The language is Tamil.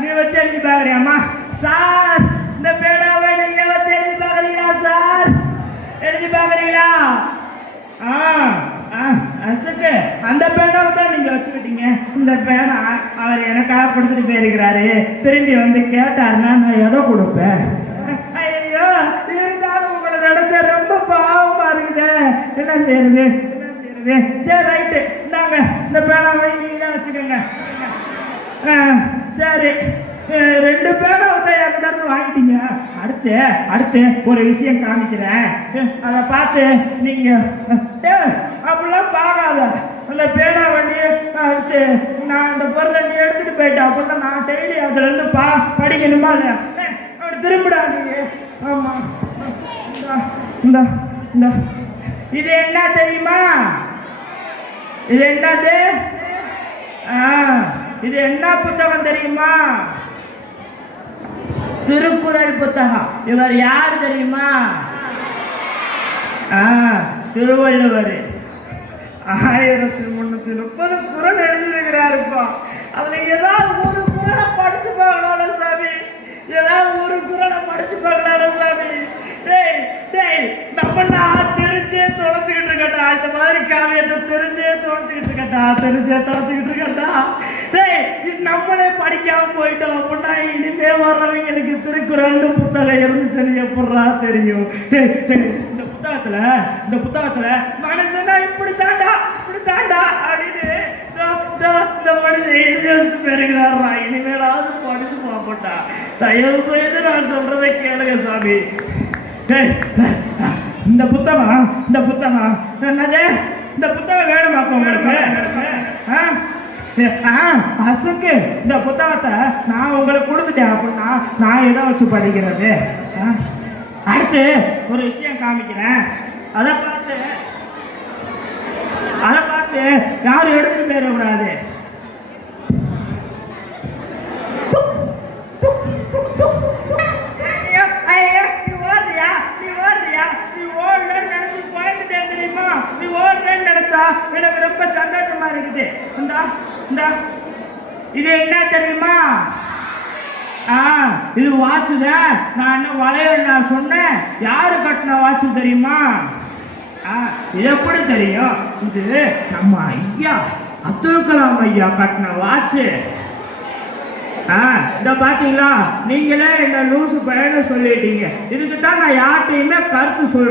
நீ வச்சு எழுதி பாக்குறியாமா சார்? இந்த பேனாவை நீங்க வச்சு எழுதி பாக்குறீங்களா சார்? எழுதி பாக்குறீங்களா? அசக்கு அந்த பேனாவை தான் நீங்க வச்சுக்கிட்டீங்க. இந்த பேனா அவர் எனக்காக கொடுத்துட்டு போயிருக்கிறாரு. திரும்பி வந்து கேட்டாருன்னா நான் எதை கொடுப்பேன்? ஐயோ, இருந்தாலும் உங்களை நினைச்ச ரொம்ப பாவமா இருக்குது. என்ன செய்யறது என்ன செய்யறது? சரி ரைட்டு, இந்தாங்க இந்த பேனாவை நீங்க வச்சுக்கோங்க. சரி, 2 பேனா என்கிட்ட வாங்கிட்டீங்க. அடுத்து ஒரு விஷயம் காமிக்கிறேன். அதை பார்த்து நீங்க அப்படிலாம் பார்க்காத. அந்த பேனா வண்டி அடுத்து நான் அந்த பொருளை நீ எடுத்துட்டு போயிட்டேன் அப்படின்னா நான் டெய்லி அதுல இருந்து படிக்கணுமா இல்லையா? அப்படி திரும்பிடா நீங்க. ஆமா, இந்த இந்த இது என்ன தெரியுமா? இது என்னது? இது என்ன புத்தகம் தெரியுமா? திருக்குறள் புத்தகம். இவர் யார் தெரியுமா? திருவள்ளுவர். 1330 குறள் எழுதியிருக்கிறாருப்பா. அதுல ஏதாவது ஒரு குறளை படிச்சு பார்க்கலாம்ல சாமி? ஏதாவது ஒரு குறளை படிச்சு பார்க்கலாம்ல சாமி? நம்மளாம் தெரிஞ்சே தொலைச்சுக்கிட்டு இருக்கட்டா. இந்த மாதிரி காவியத்தை தெரிஞ்சே தொலைச்சுக்கிட்டு இருக்கட்டா. நம்மளே படிக்காம போயிட்டோம் அப்படின்னா இனிமே வர்றவங்களுக்கு திருக்குறள்னு புத்தகம் இருந்துச்சு எப்படா தெரியும்? இந்த புத்தகத்துல மனுஷனா இப்படி தாண்டா அப்படின்னு இந்த மனுஷன் எழுதி வச்சுட்டு போயிருக்கிறாரா. இனிமேலாவது படிச்சு போட்டா தயவு செய்து நான் சொல்றதை கேளுங்க சாமி. இந்த புத்தகம் என்னது? இந்த புத்தகம் வேணுமாப்பா உங்களுக்கு? அசுக்கு இந்த புத்தகத்தை நான் உங்களுக்கு கொடுத்துட்டேன் அப்படின்னா நான் எதை வச்சு படிக்கிறது? அடுத்து ஒரு விஷயம் காமிக்கிறேன். அதை பார்த்து யாரும் எடுத்துட்டு போயிடக்கூடாது. எனக்கு ரொம்ப சந்தோஷமா இருக்குது. இது என்ன தெரியுமா? இது வாட்சுத. நான் என்ன வளையல் நான் சொன்னேன்? யாரு கட்டின வாட்சு தெரியுமா? இது எப்படி தெரியும்? இது நம்ம ஐயா அப்துல் கலாம் ஐயா கட்டின வாட்சு. இந்த பாத்தீங்களா? நீங்களே என்ன லூசு பையன்னு சொல்லிட்டீங்க. இதுக்கு தான் நான் யார்கிட்டையுமே கருத்து சொல்றேன்.